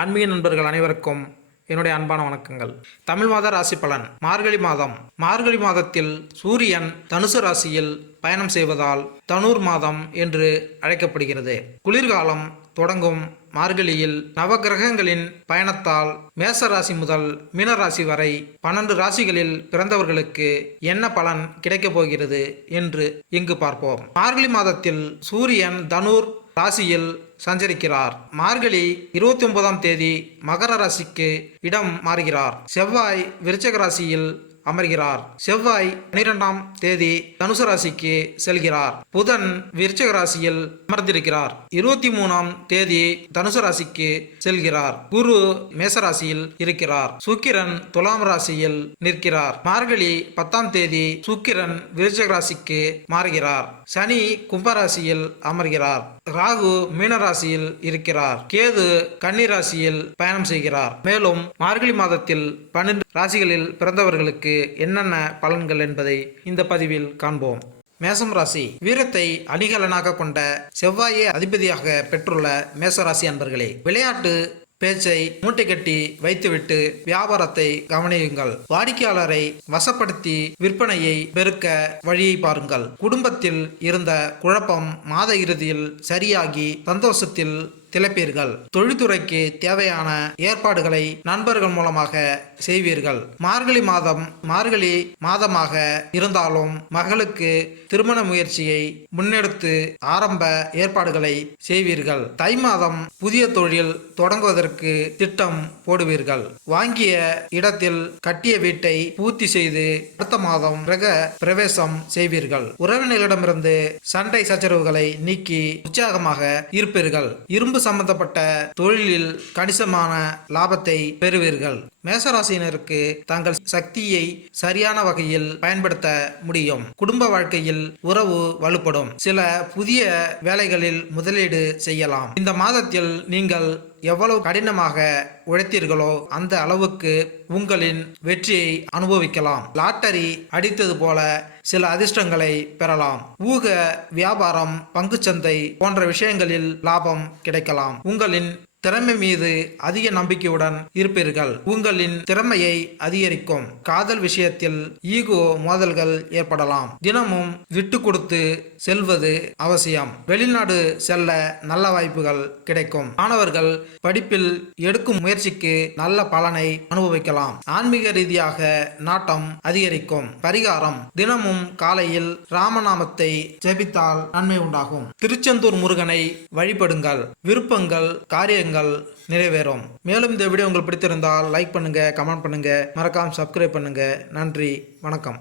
ஆன்மீக நண்பர்கள் அனைவருக்கும் என்னுடைய அன்பான வணக்கங்கள். தமிழ் மாத ராசி பலன். மார்கழி மாதம். மார்கழி மாதத்தில் சூரியன் தனுசு ராசியில் பயணம் செய்வதால் தனுர் மாதம் என்று அழைக்கப்படுகிறது. குளிர்காலம் தொடங்கும் மார்கழியில் நவகிரகங்களின் பயணத்தால் மேச ராசி முதல் மீனராசி வரை 12 ராசிகளில் பிறந்தவர்களுக்கு என்ன பலன் கிடைக்கப் போகிறது என்று இங்கு பார்ப்போம். மார்கழி மாதத்தில் சூரியன் தனுர் ராசியில் சஞ்சரிக்கிறார். மார்கழி 29ஆம் தேதி மகர ராசிக்கு இடம் மாறுகிறார். செவ்வாய் விருச்சிக ராசியில் அமர்கிறார். செவ்வாய் 12ஆம் தேதி தனுசு ராசிக்கு செல்கிறார். புதன் விருச்சிக ராசியில் அமர்ந்திருக்கிறார். 23ஆம் தேதி தனுசு ராசிக்கு செல்கிறார். குரு மேசராசியில் இருக்கிறார். சுக்கிரன் துலாம் ராசியில் நிற்கிறார். மார்கழி 10ஆம் தேதி சுக்கிரன் விருச்சிக ராசிக்கு மாறுகிறார். சனி கும்பராசியில் அமர்கிறார். ராகு மீனராசியில் இருக்கிறார். கேது கன்னி ராசியில் பயணம் செய்கிறார். மேலும் மார்கழி மாதத்தில் 12 ராசிகளில் பிறந்தவர்களுக்கு என்னென்ன பலன்கள் என்பதை இந்த பதிவில் காண்போம். மேசம் ராசி. வீரத்தை அணிகலனாக கொண்ட செவ்வாயை அதிபதியாக பெற்றுள்ள மேசராசி அன்பர்களே, விளையாட்டு பேச்சை மூட்டை கட்டி வைத்துவிட்டு வியாபாரத்தை கவனியுங்கள். வாடிக்கையாளரை வசப்படுத்தி விற்பனையை பெருக்க வழியை பாருங்கள். குடும்பத்தில் இருந்த குழப்பம் மாத இறுதியில் சரியாகி சந்தோஷத்தில் திளைப்பீர்கள். தொழில்துறைக்கு தேவையான ஏற்பாடுகளை நண்பர்கள் மூலமாக செய்வீர்கள். மார்கழி மாதமாக இருந்தாலும் மகளுக்கு திருமண முயற்சியை முன்னெடுத்து ஆரம்ப ஏற்பாடுகளை செய்வீர்கள். தை மாதம் புதிய தொழில் தொடங்குவதற்கு திட்டம் போடுவீர்கள். வாங்கிய இடத்தில் கட்டிய வீட்டை பூர்த்தி செய்து அடுத்த மாதம் கிரக பிரவேசம் செய்வீர்கள். உறவினர்களிடமிருந்து சண்டை சச்சரவுகளை நீக்கி உற்சாகமாக இருப்பீர்கள். இரும்பு சம்பந்தப்பட்ட தொழிலில் கணிசமான லாபத்தை பெறுவீர்கள். மேசராசினருக்கு தங்கள் சக்தியை சரியான வகையில் பயன்படுத்த முடியும். குடும்ப வாழ்க்கையில் உறவு வலுப்படும். சில புதிய வேலைகளில் முதலீடு செய்யலாம். இந்த மாதத்தில் நீங்கள் எவ்வளவு கடினமாக உழைத்தீர்களோ அந்த அளவுக்கு உங்களின் வெற்றியை அனுபவிக்கலாம். லாட்டரி அடித்தது போல சில அதிர்ஷ்டங்களை பெறலாம். ஊக வியாபாரம், பங்குச்சந்தை போன்ற விஷயங்களில் லாபம் கிடைக்கலாம். உங்களின் திறமை மீது அதிக நம்பிக்கையுடன் இருப்பீர்கள். உங்களின் திறமையை அதிகரிக்கும். காதல் விஷயத்தில் ஈகோ மோதல்கள் ஏற்படலாம். தினமும் விட்டு கொடுத்து செல்வது அவசியம். வெளிநாடு செல்ல நல்ல வாய்ப்புகள் கிடைக்கும். மாணவர்கள் படிப்பில் எடுக்கும் முயற்சிக்கு நல்ல பலனை அனுபவிக்கலாம். ஆன்மீக ரீதியாக நாட்டம் அதிகரிக்கும். பரிகாரம்: தினமும் காலையில் ராமநாமத்தை ஜெபித்தால் நன்மை உண்டாகும். திருச்செந்தூர் முருகனை வழிபடுங்கள். விருப்பங்கள் காரியங்கள் நிறைவேறும். மேலும் இந்த வீடியோ உங்களுக்கு பிடித்திருந்தால் லைக் பண்ணுங்க, கமெண்ட் பண்ணுங்க, மறக்காம சப்ஸ்கிரைப் பண்ணுங்க. நன்றி, வணக்கம்.